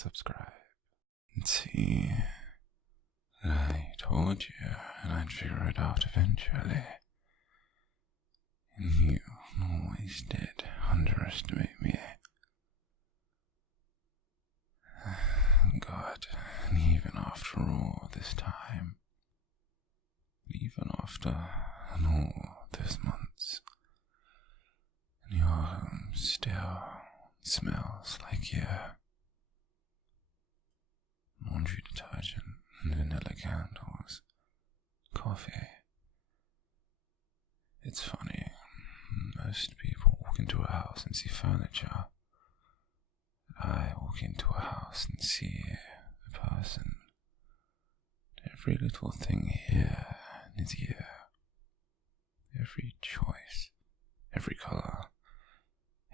subscribe. See, I told you, and I'd figure it out eventually. And you always did underestimate me. God, and even after all this time, even after all those months, and your home still smells like your laundry detergent, vanilla candles, coffee. It's funny, most people walk into a house and see furniture. I walk into a house and see a person. Every little thing here is here. Every choice, every colour,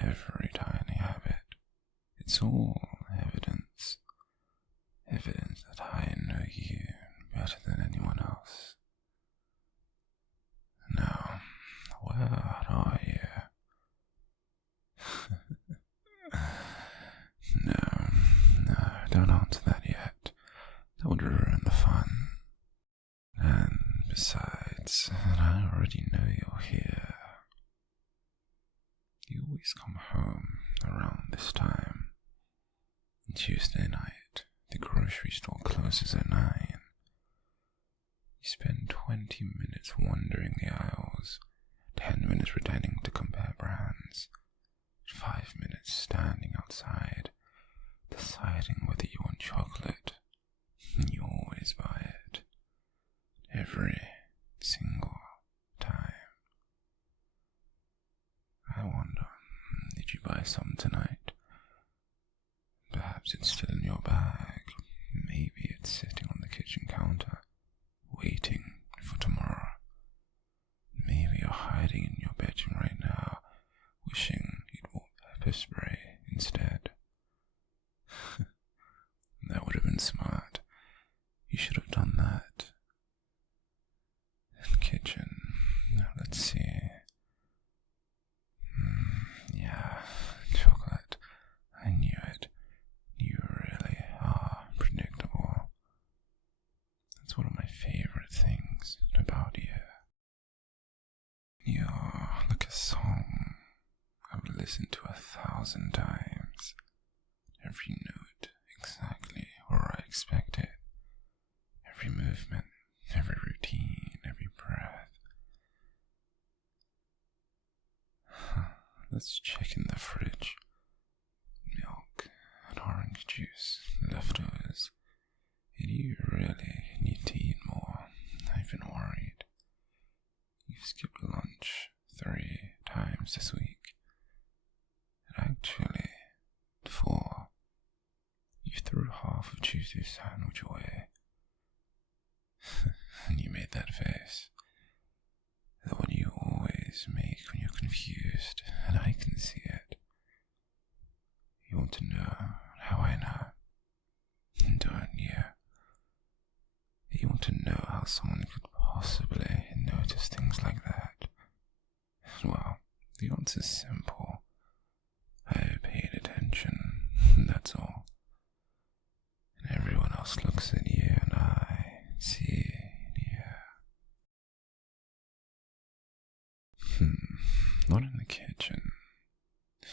every tiny habit. It's all evidence. Evidence that I know you better than anyone else. Now, where are you? No, don't answer that yet. That would ruin the fun. And besides, I already know you're here. You always come home around this time. Tuesday night, the grocery store closes at 9. You spend 20 minutes wandering the aisles, 10 minutes pretending to compare brands, 5 minutes standing outside, deciding whether you want chocolate. You always buy it. Every single time. I wonder, did you buy some tonight? Perhaps it's still in your bag. Maybe it's sitting on the kitchen counter, waiting for tomorrow. Maybe you're hiding in your bedroom right now, wishing you'd bought pepper spray instead. That would have been smart. You should have done that. Kitchen. Now let's see. Yeah, chocolate. I knew it. You really are predictable. That's one of my favorite things about you. You're like a song I've listened to 1,000 times. Every note exactly where I expect it. Every movement, every routine, every breath. Let's check in the fridge. Milk and orange juice, leftovers. Do you really need to eat more? I've been worried. You've skipped lunch 3 times this week. And actually, 4. You threw half of Tuesday's sandwich away. And you made that face. The one you always make when you're confused, and I can see it. You want to know how I know, don't you? You want to know how someone could possibly notice things like that? Well, the answer's simple. I paid attention, that's all. And everyone else looks at you and I see you. Not in the kitchen.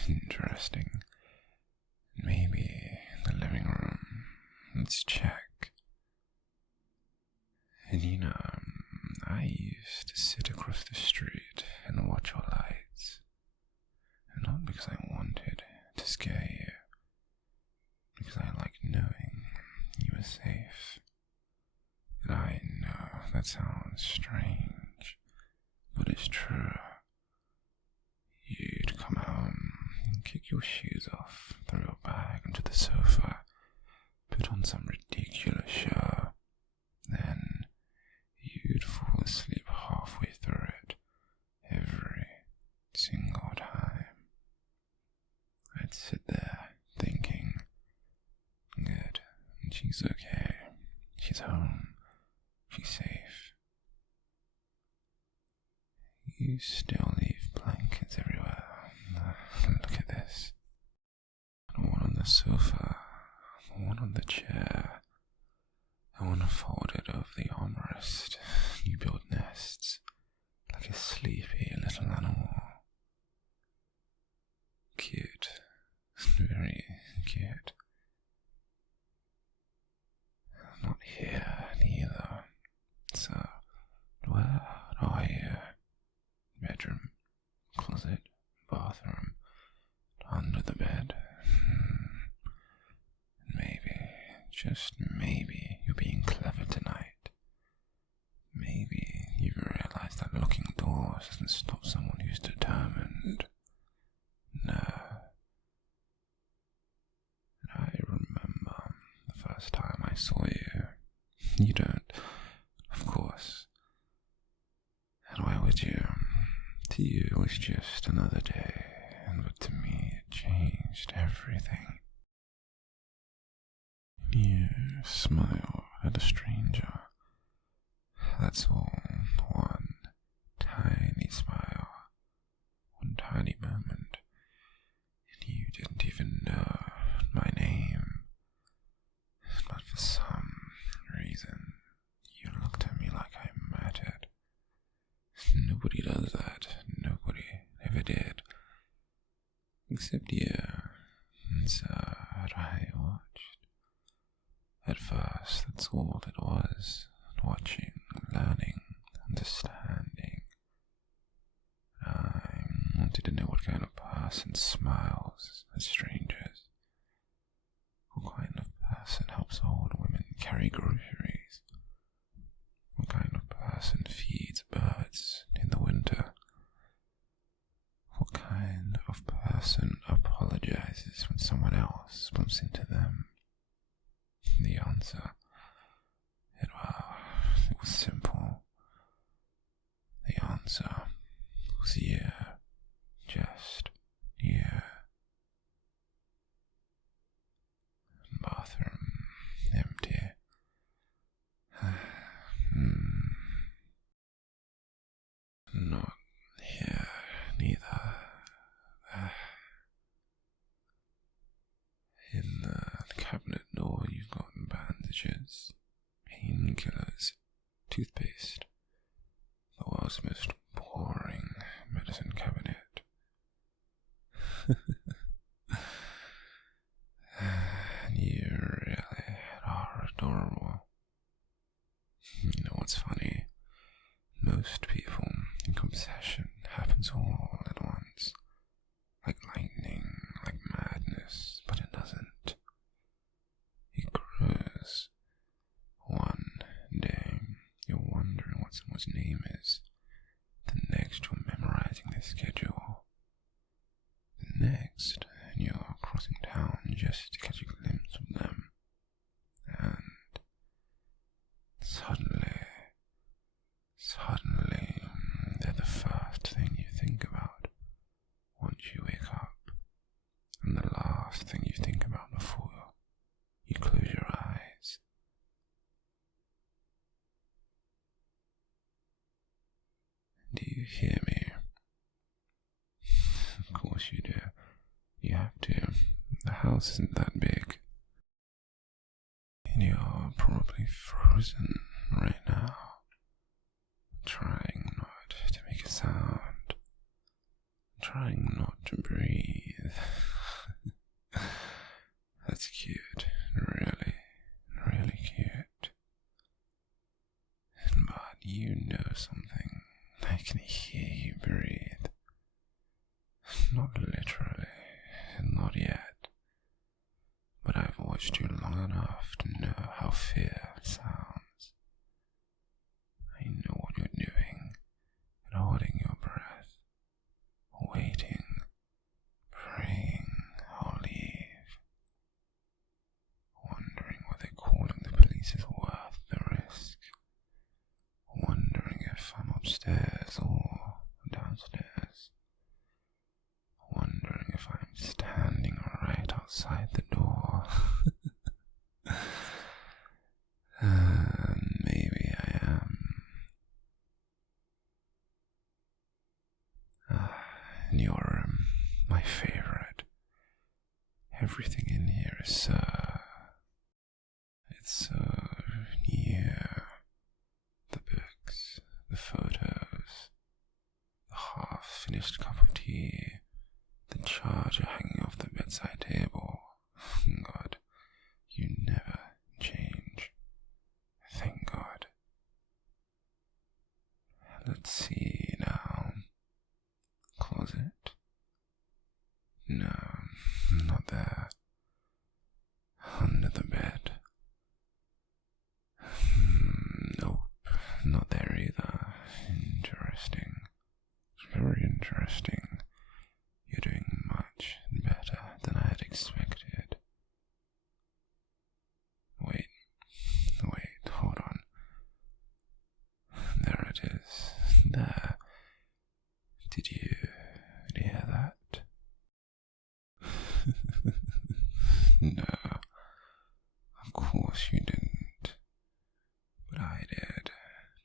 Interesting. Maybe the living room. Let's check. And you know, I used to sit across the street and watch your lights. And not because I wanted to scare you. Because I liked knowing you were safe. And I know that sounds strange, but it's true. You'd come home and kick your shoes off, throw your bag onto the sofa, put on some ridiculous show, then you'd fall asleep halfway through it, every single time. I'd sit there thinking, good, she's okay, she's home, she's safe. You still leave blankets everywhere. Look at this. One on the sofa, one on the chair, and one folded over the armrest. You build nests like a sleepy little animal. Cute. Very cute. Not here, neither. So, where are you? Bedroom, closet, bathroom, under the bed. Maybe, just maybe, you're being clever tonight. Maybe you've realized that locking doors doesn't stop someone who's determined. No. I remember the first time I saw you. You don't, of course. And why would you? To you it was just another day, but to me it changed everything. You smile at a stranger. That's all. One tiny smile. One tiny moment. And you didn't even know my name. But for some reason, you looked at me like I mattered. Nobody does that. Nobody ever did. Except you. And so I watched. At first, that's all it was. Watching, learning, understanding. I wanted to know what kind of person smiles at strangers. What kind of person helps old women carry groceries? What kind of person feeds birds in the winter? What kind of person apologizes when someone else bumps into them? The answer, it was simple. The answer was you. Just you. Bathroom empty. Not here, neither. In the cabinet door you've got bandages, painkillers, toothpaste, the world's most boring medicine cabinet. You really are adorable. You know what's funny? Most people think obsession happens all at once, like lightning, like madness, but it doesn't. It grows. One day, you're wondering what someone's name is. The next, you're memorizing their schedule. The next, you're crossing town just to catch a glimpse of them. And suddenly, they're the first thing you think about once you wake up, and the last thing you think about before you close your eyes. Do you hear me? Of course you do. You have to. The house isn't that big. And you're probably frozen right now, trying not to make a sound, trying not to breathe. That's cute, really, really cute. But you know something. I can hear you breathe. Not literally, not yet. But I've watched you long enough to know how fear sounds. I know what you're doing, and holding your breath, waiting, praying I'll leave, wondering whether calling the police is worth the risk, wondering if I'm upstairs or downstairs, wondering if I'm standing right outside the door. Maybe I am. In your room, my favorite. Everything in here is so it's so near. The books, the photos, the half-finished cup of tea, the charger hanging off the bedside table. God, you never change. Thank God. Let's see now. Closet? No, not there. Under the bed? Nope, not there either. Interesting. Very interesting. You're doing much better than I had expected. Wait, hold on. There it is. There. Did you hear that? No, of course you didn't. But I did.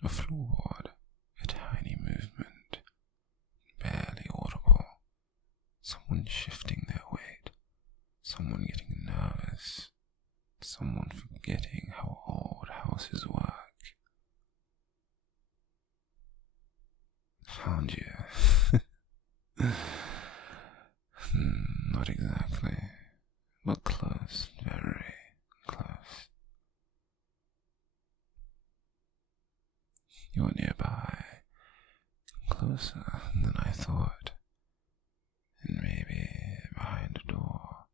A floorboard, a tiny movement, barely audible. Someone shifting their weight, someone getting nervous, someone forgetting how old houses work. Found you. Not exactly, but close, very close. You're nearby, closer than I thought, and maybe behind a door,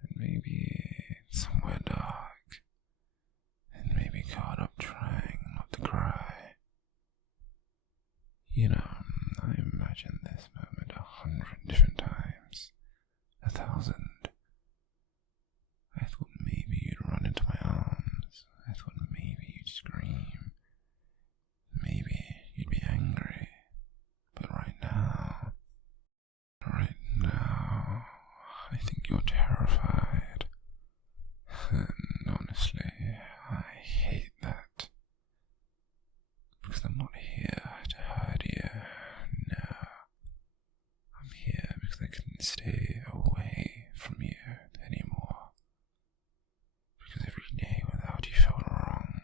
and maybe somewhere dark, and maybe caught up trying not to cry. You know, I imagined this moment 100 different times, 1,000. I thought maybe you'd run into my arms. I thought maybe you'd scream. Maybe you'd be angry. But right now, I think you're terrified. And honestly, I hate that. Because I'm not here to hurt you. No. I'm here because I couldn't stay away from you anymore. Because every day without you felt wrong.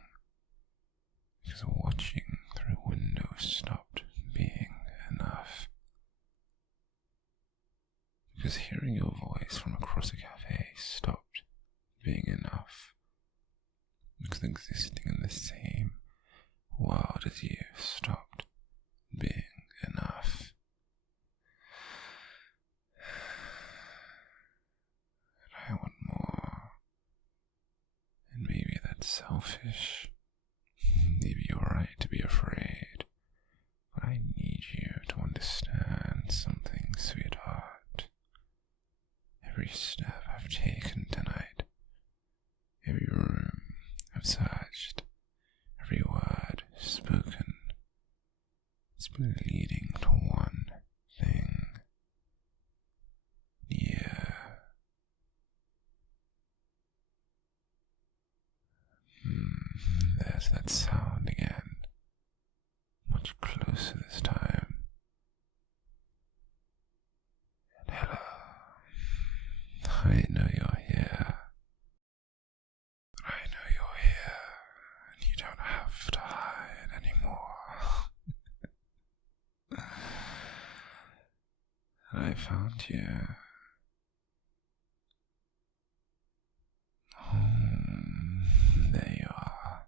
Because watching through windows stopped being enough. Because hearing your voice from across a cafe stopped being enough. Because existing in the same world as you stopped being enough. And I want more. And maybe that's selfish. Maybe you're right to be afraid. But I need you to understand something, sweetheart. Every step I've taken tonight, every room I've searched, every word spoken, it's been leading to one thing. Yeah. There's that sound again. Much closer this time. And hello. I know you're here. I know you're here, and you don't have to hide anymore. And I found you. There you are.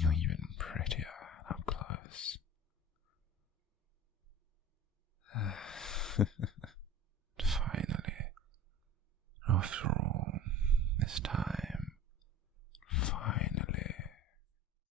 You're even prettier up close. Finally, after all this time.